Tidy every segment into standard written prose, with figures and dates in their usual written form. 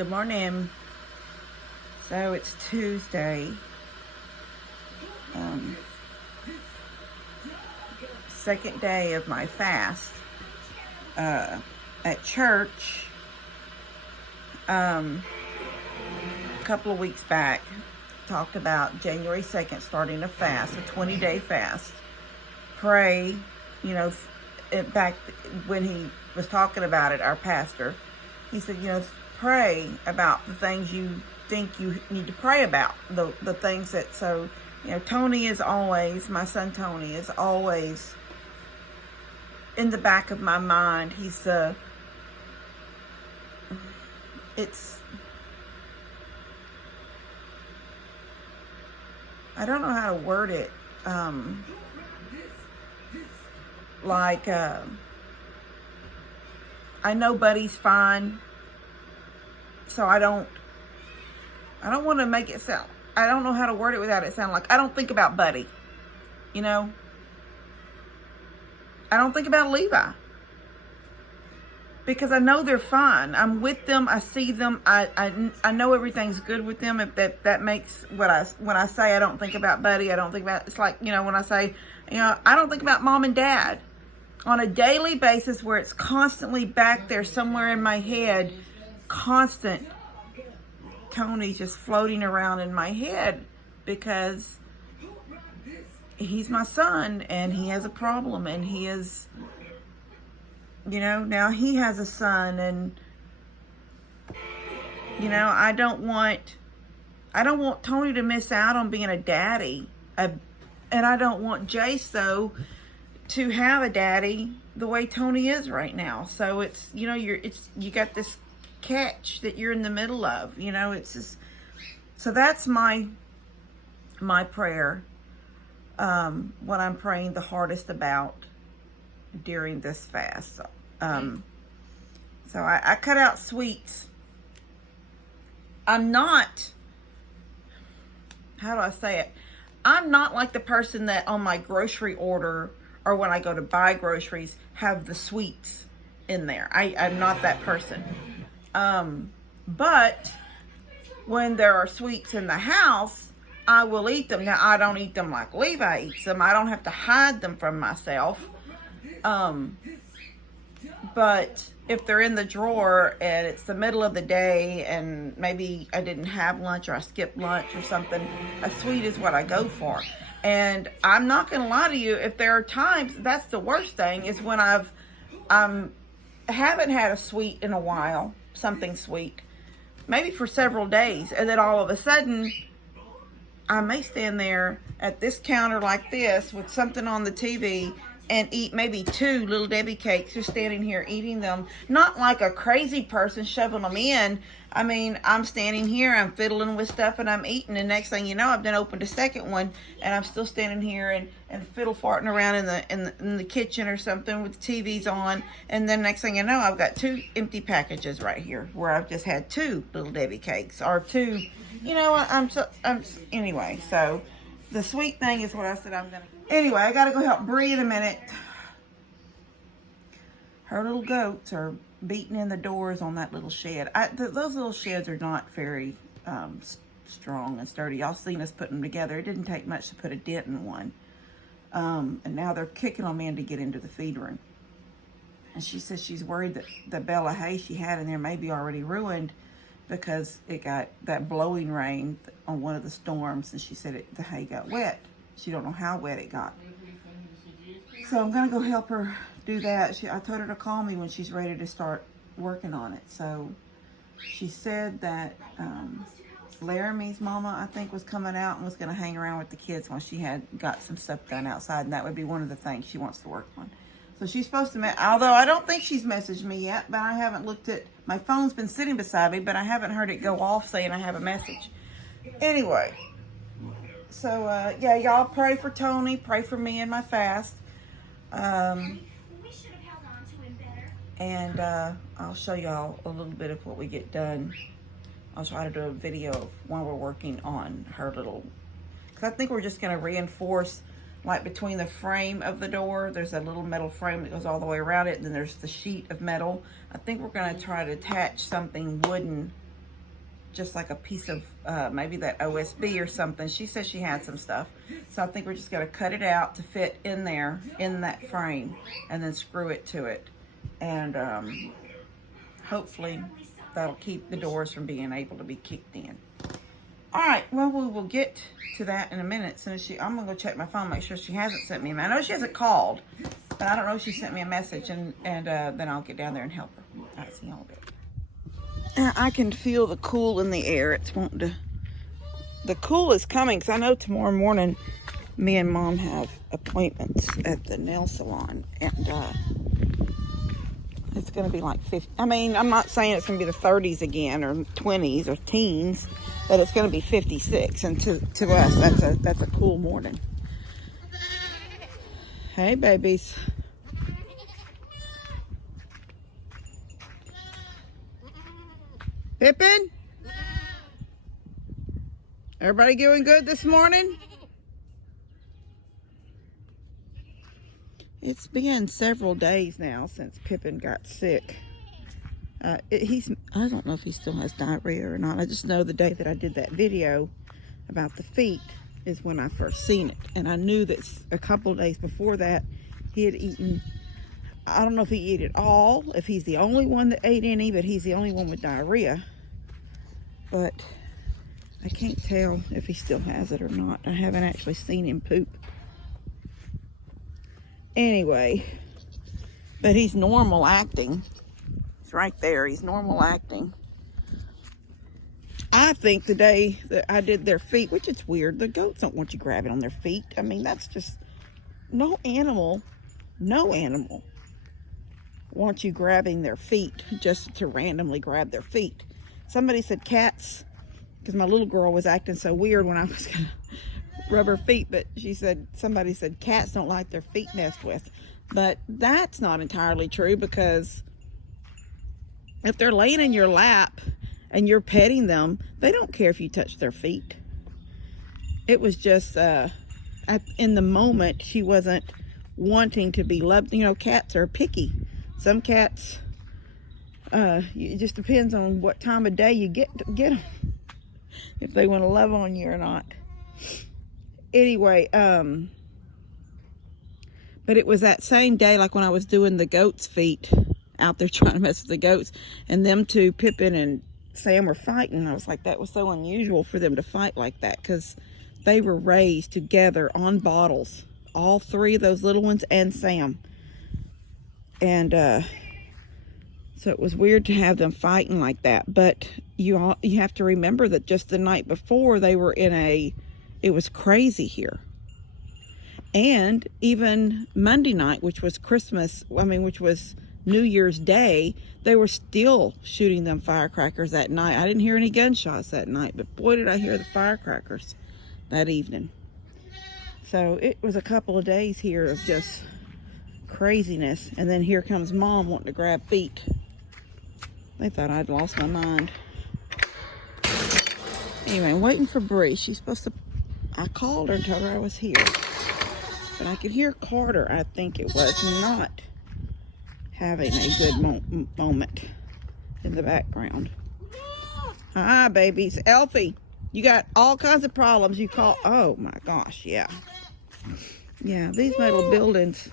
Good morning. So it's Tuesday. Second day of my fast. At church, a couple of weeks back, talked about January 2nd starting a fast, a 20-day fast. Pray, back when he was talking about it, our pastor, he said, pray about the things you think you need to pray about, the things that, Tony is always, my son Tony is always in the back of my mind. I don't know how to word it, I know Buddy's fine, so I don't want to make it sound, I don't know how to word it without it sound like I don't think about Buddy, I don't think about Levi, because I know they're fine. I'm with them, I see them, I know everything's good with them. If that makes when I say I don't think about Buddy, I don't think about, it's like, when I say, I don't think about mom and dad on a daily basis, where it's constantly back there somewhere in my head, constant Tony just floating around in my head, because he's my son and he has a problem, and he is, now he has a son, and I don't want Tony to miss out on being a daddy, and I don't want Jace though to have a daddy the way Tony is right now. So it's, you got this catch that you're in the middle of, it's just, so that's my prayer, what I'm praying the hardest about during this fast. So I cut out sweets. I'm not, how do I say it? I'm not like the person that on my grocery order, or when I go to buy groceries, have the sweets in there. I'm not that person. But when there are sweets in the house, I will eat them. Now, I don't eat them like Levi eats them. I don't have to hide them from myself. But if they're in the drawer and it's the middle of the day and maybe I didn't have lunch or I skipped lunch or something, a sweet is what I go for. And I'm not going to lie to you, if there are times, that's the worst thing, is when I haven't had a sweet in a while, something sweet, maybe for several days, and then all of a sudden, I may stand there at this counter like this with something on the TV and eat maybe 2 Little Debbie cakes, just standing here eating them, not like a crazy person shoving them in. I mean, I'm standing here, I'm fiddling with stuff, and I'm eating, and next thing you know, I've then opened a second one, and I'm still standing here and fiddle farting around in the kitchen or something with the TVs on, and then next thing you know, I've got 2 empty packages right here where I've just had 2 Little Debbie cakes, or 2, anyway, so the sweet thing is what I said I'm gonna. Anyway, I gotta go help Bree in a minute. Her little goats are beating in the doors on that little shed. Those little sheds are not very strong and sturdy. Y'all seen us putting them together. It didn't take much to put a dent in one. And now they're kicking them in to get into the feed room. And she says she's worried that the bale of hay she had in there may be already ruined because it got that blowing rain on one of the storms, and she said the hay got wet. She don't know how wet it got. So I'm gonna go help her do that. I told her to call me when she's ready to start working on it. So she said that Laramie's mama, I think, was coming out and was gonna hang around with the kids when she had got some stuff done outside, and that would be one of the things she wants to work on. So she's supposed to, although I don't think she's messaged me yet, but I haven't looked at, my phone's been sitting beside me, but I haven't heard it go off saying I have a message. Anyway, so yeah, y'all pray for Tony, pray for me and my fast. And I'll show y'all a little bit of what we get done. I'll try to do a video of when we're working on her little, because I think we're just going to reinforce, like between the frame of the door, there's a little metal frame that goes all the way around it, and then there's the sheet of metal. I think we're going to try to attach something wooden just like a piece of maybe that OSB or something. She said she had some stuff. So I think we're just gonna cut it out to fit in there, in that frame, and then screw it to it. And hopefully that'll keep the doors from being able to be kicked in. All right, well, we will get to that in a minute. As soon as I'm gonna go check my phone, make sure she hasn't sent me a message. I know she hasn't called, but I don't know if she sent me a message, and then I'll get down there and help her. All right, see you in a little bit. I can feel the cool in the air. It's wanting to, the cool is coming, because I know tomorrow morning me and Mom have appointments at the nail salon, and it's going to be like 50. I mean, I'm not saying it's going to be the 30s again, or 20s, or teens, but it's going to be 56, and to us, that's a cool morning. Hey, babies. Pippin? Everybody doing good this morning? It's been several days now since Pippin got sick. I don't know if he still has diarrhea or not. I just know the day that I did that video about the feet is when I first seen it. And I knew that a couple of days before that, he had eaten, I don't know if he ate it all, if he's the only one that ate any, but he's the only one with diarrhea. But I can't tell if he still has it or not. I haven't actually seen him poop. Anyway, but he's normal acting. It's right there. He's normal acting. I think the day that I did their feet, which it's weird, the goats don't want you grabbing on their feet. I mean, that's just, no animal wants you grabbing their feet just to randomly grab their feet. Somebody said cats, because my little girl was acting so weird when I was going to rub her feet, but somebody said cats don't like their feet messed with. But that's not entirely true, because if they're laying in your lap and you're petting them, they don't care if you touch their feet. It was just, in the moment, she wasn't wanting to be loved. You know, cats are picky. Some cats, it just depends on what time of day you get them, if they want to love on you or not. Anyway, but it was that same day, like when I was doing the goats' feet, out there trying to mess with the goats, and them two, Pippin and Sam, were fighting. I was like, that was so unusual for them to fight like that, because they were raised together on bottles, all three of those little ones and Sam. And so it was weird to have them fighting like that. But you have to remember that just the night before, they were it was crazy here. And even Monday night, which was which was New Year's Day, they were still shooting them firecrackers that night. I didn't hear any gunshots that night, but boy, did I hear the firecrackers that evening. So it was a couple of days here of just craziness. And then here comes Mom wanting to grab feet. They thought I'd lost my mind. Anyway, I'm waiting for Bree. She's supposed to, I called her and told her I was here. But I could hear Carter, I think it was, not having a good moment in the background. Hi, babies. Elfie, you got all kinds of problems. You call, oh my gosh, yeah. Yeah, these metal buildings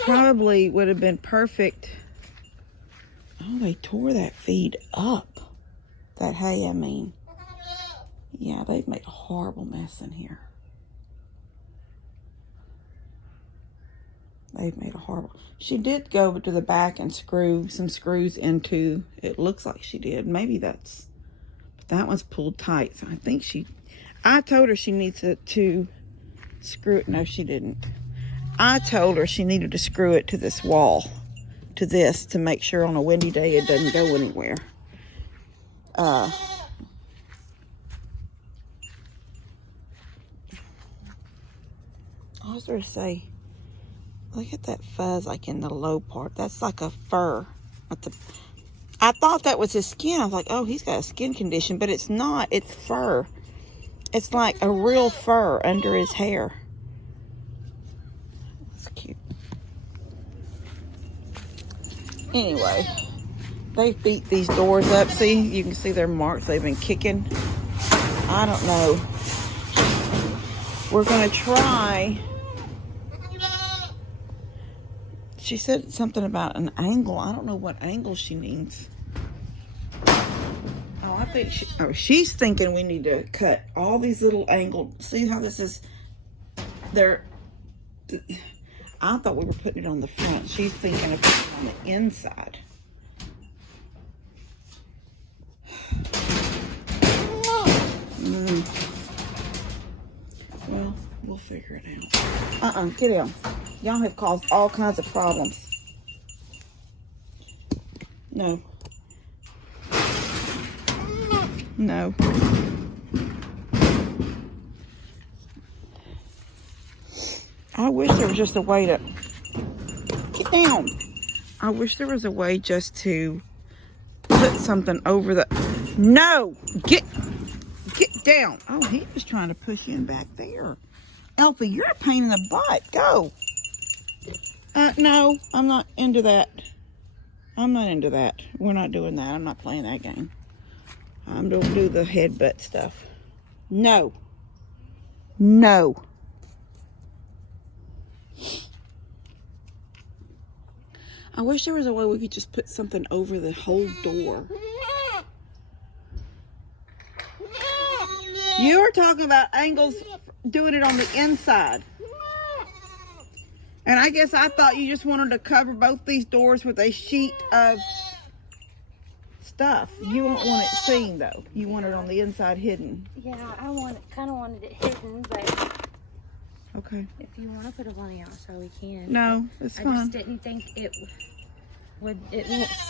probably would have been perfect. Oh, they tore that feed up. That hay, I mean. Yeah, they've made a horrible mess in here. They've made a horrible... She did go to the back and screw some screws into... It looks like she did. Maybe that's... But that one's pulled tight. So I think she... I told her she needs to screw it. No, she didn't. I told her she needed to screw it to this wall. To this. To make sure on a windy day it doesn't go anywhere. I was going to say... Look at that fuzz, like in the low part. That's like a fur. I thought that was his skin. I was like, oh, he's got a skin condition, but it's not. It's fur. It's like a real fur under his hair. That's cute. Anyway, They beat these doors up. See, you can see their marks. They've been kicking. I don't know. We're gonna try. She said something about an angle. I don't know what angle she means. Oh, I think she's thinking we need to cut all these little angles. See how this is? I thought we were putting it on the front. She's thinking of putting it on the inside. Well, we'll figure it out. Get down. Y'all have caused all kinds of problems. No. No. I wish there was just a way to... Get down. I wish there was a way just to put something over the... No! Get down. Oh, he was trying to push in back there. Elfie, you're a pain in the butt. Go. No, I'm not into that. I'm not into that. We're not doing that. I'm not playing that game. I'm going to do the headbutt stuff. No. No. I wish there was a way we could just put something over the whole door. You were talking about angles, doing it on the inside. And I guess I thought you just wanted to cover both these doors with a sheet of stuff. You don't want it seen, though. You want it on the inside hidden. Yeah, I kind of wanted it hidden, but okay. If you want to put it on the outside, we can. No, it's fine. I just didn't think it won't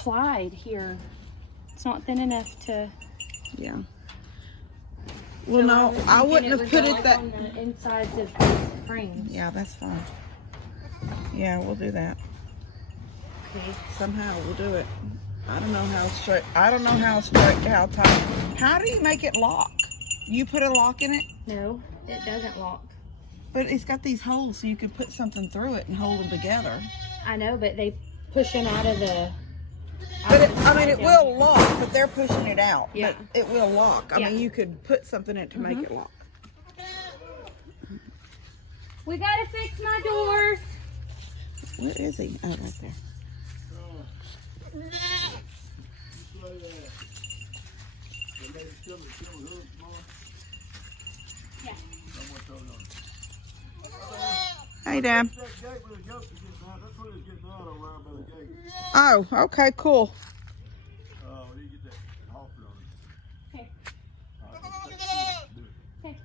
slide here. It's not thin enough to. Yeah. Well, so no, I wouldn't have put it that. On the insides of the frames. Yeah, that's fine. Yeah, we'll do that. Okay. Somehow we'll do it. I don't know how straight. I don't know how straight, how tight. How do you make it lock? You put a lock in it? No, it doesn't lock. But it's got these holes so you could put something through it and hold them together. I know, but they push them out of the... But it will lock, but they're pushing it out. Yeah. But it will lock. I mean, you could put something in it to make it lock. We gotta fix my doors. Where is he? Oh, right there. Yeah. Hey, Dad. Oh, okay, cool. Okay. Okay.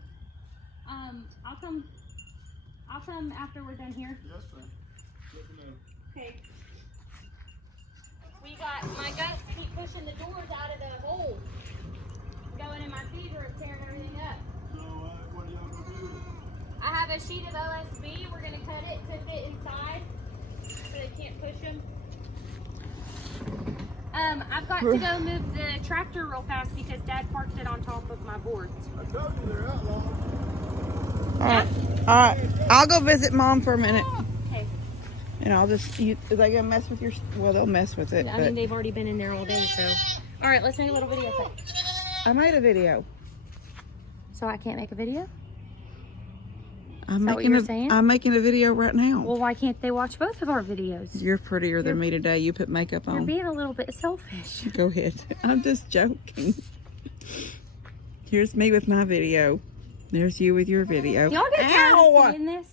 I'll come after we're done here. Yes, sir. Okay. My guys keep pushing the doors out of the holes. Going in my feeder and tearing everything up. So, what are y'all gonna do? I have a sheet of OSB. We're gonna cut it to fit inside so they can't push them. I've got to go move the tractor real fast because Dad parked it on top of my boards. I told you they're outlawed. All right. I'll go visit Mom for a minute. Okay. And I'll just, are they gonna mess with your, well, they'll mess with it. I mean, they've already been in there all day, so. All right, let's make a little video clip. I made a video. So I can't make a video? I'm that what you were saying? I'm making a video right now. Well, why can't they watch both of our videos? You're prettier than me today. You put makeup on. You're being a little bit selfish. Go ahead. I'm just joking. Here's me with my video. There's you with your video. Do y'all get tired of seeing this?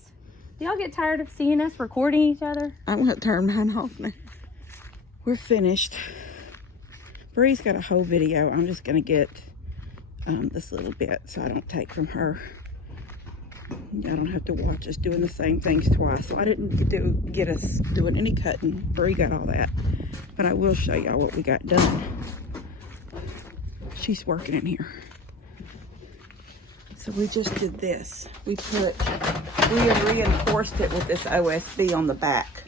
Do y'all get tired of seeing us recording each other? I'm going to turn mine off now. We're finished. Bree's got a whole video. I'm just going to get this little bit so I don't take from her. I don't have to watch us doing the same things twice. So I didn't get us doing any cutting. Bree got all that. But I will show y'all what we got done. She's working in here. So we just did this. We have reinforced it with this OSB on the back.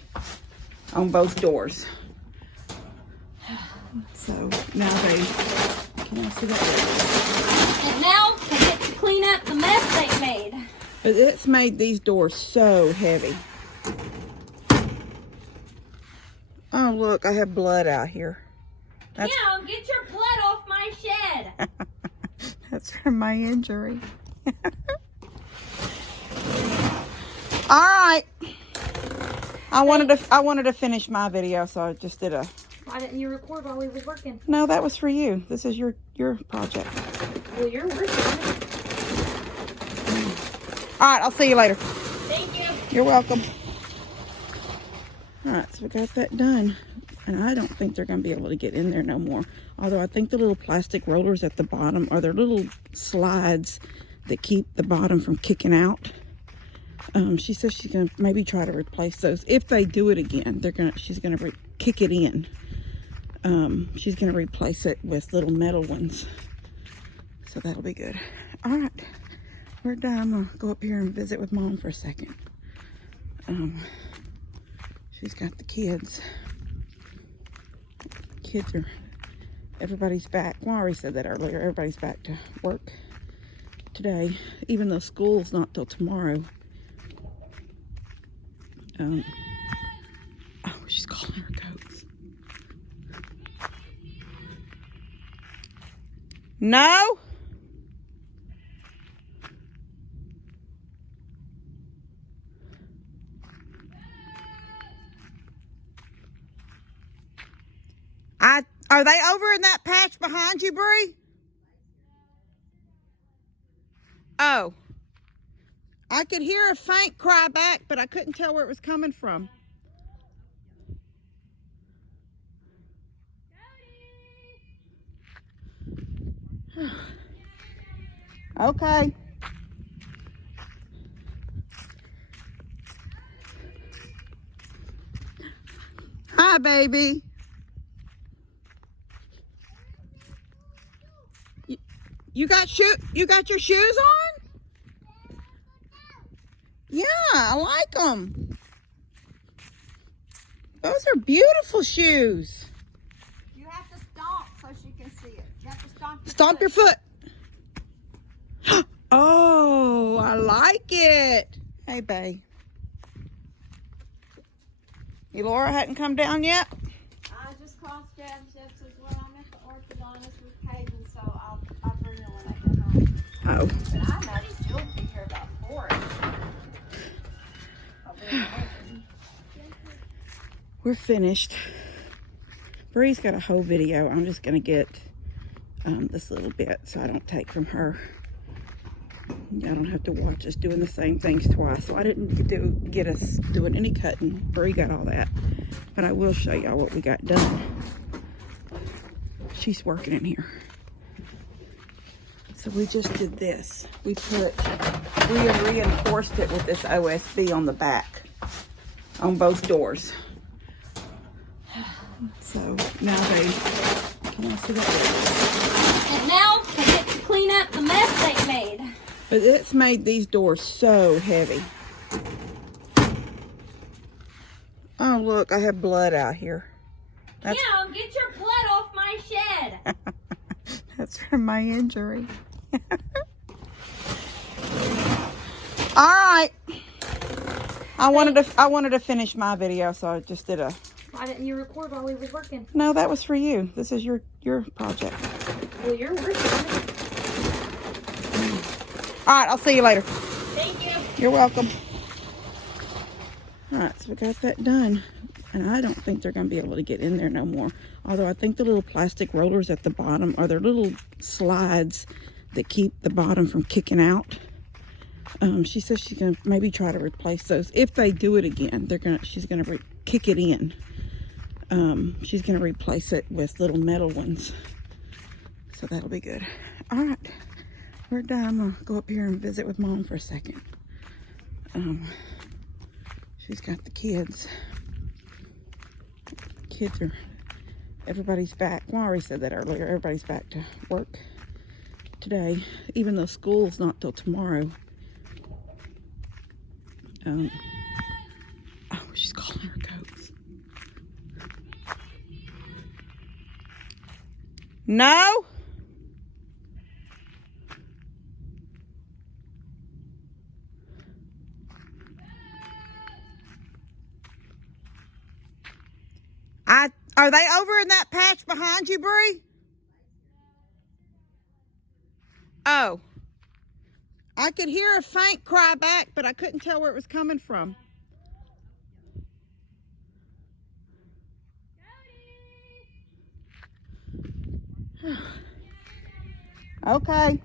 On both doors. So now can I see that? And now we get to clean up the mess they made. But it's made these doors so heavy. Oh, look, I have blood out here. That's, Kim, get your blood off my shed. that's from my injury. All right. I wanted to finish my video, so I just did a. Why didn't you record while we was working? No, that was for you. This is your project. Well, you're working. All right, I'll see you later. Thank you. You're welcome. All right, so we got that done. And I don't think they're going to be able to get in there no more. Although I think the little plastic rollers at the bottom are their little slides that keep the bottom from kicking out. She says she's going to maybe try to replace those. If they do it again, she's going to kick it in. She's going to replace it with little metal ones. So that'll be good. All right, we're done. I'm going to go up here and visit with Mom for a second. She's got the kids. Everybody's back. Well, I already said that earlier. Everybody's back to work today, even though school's not till tomorrow. Oh, she's calling her goats. No. Are they over in that patch behind you, Bree? Oh. I could hear a faint cry back, but I couldn't tell where it was coming from. Okay. Hi, baby. You got your shoes on? Yeah, I like them. Those are beautiful shoes. You have to stomp so she can see it. You have to stomp Stomp your foot. Oh, I like it. Hey, babe. Laura hadn't come down yet? I just called Jeff. Jeff says, well, I'm at the orthodontist with Caden, so I'll bring her when I get home. Oh. But I imagine she'll be here about 4. I'll be home. We're finished. Bree's got a whole video. I'm just going to get this little bit so I don't take from her. I don't have to watch us doing the same things twice. So I didn't get us doing any cutting. Bree got all that. But I will show y'all what we got done. She's working in here. So we just did this. We reinforced it with this OSB on the back. On both doors. So now can I see that? And now I get to clean up the mess they made. But it's made these doors so heavy. Oh, look, I have blood out here. Kim, get your blood off my shed. That's from my injury. All right. I wanted to finish my video, so I just did a. Why didn't you record while we was working? No, that was for you. This is your project. Well, you're working. All right, I'll see you later. Thank you. You're welcome. All right, so we got that done. And I don't think they're going to be able to get in there no more. Although I think the little plastic rollers at the bottom are their little slides that keep the bottom from kicking out. She says she's going to maybe try to replace those. If they do it again, she's going to kick it in. She's going to replace it with little metal ones. So that'll be good. All right. We're done. I'm going to go up here and visit with Mom for a second. She's got the kids. Everybody's back. Well, I already said that earlier. Everybody's back to work today, even though school's not till tomorrow. Oh, she's calling her goats. No. Are they over in that patch behind you, Bree? Oh. I could hear a faint cry back, but I couldn't tell where it was coming from. Okay.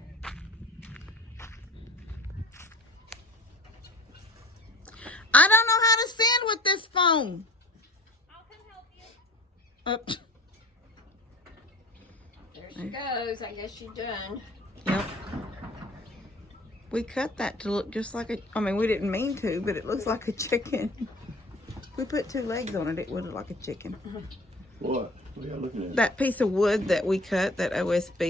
I don't know how to stand with this phone. I'll come help you. There she goes. I guess she's done. Yep. We cut that to look just like a, I mean, we didn't mean to, but it looks like a chicken. If we put 2 legs on it, it would look like a chicken. What? What are you looking at? That piece of wood that we cut, that OSB.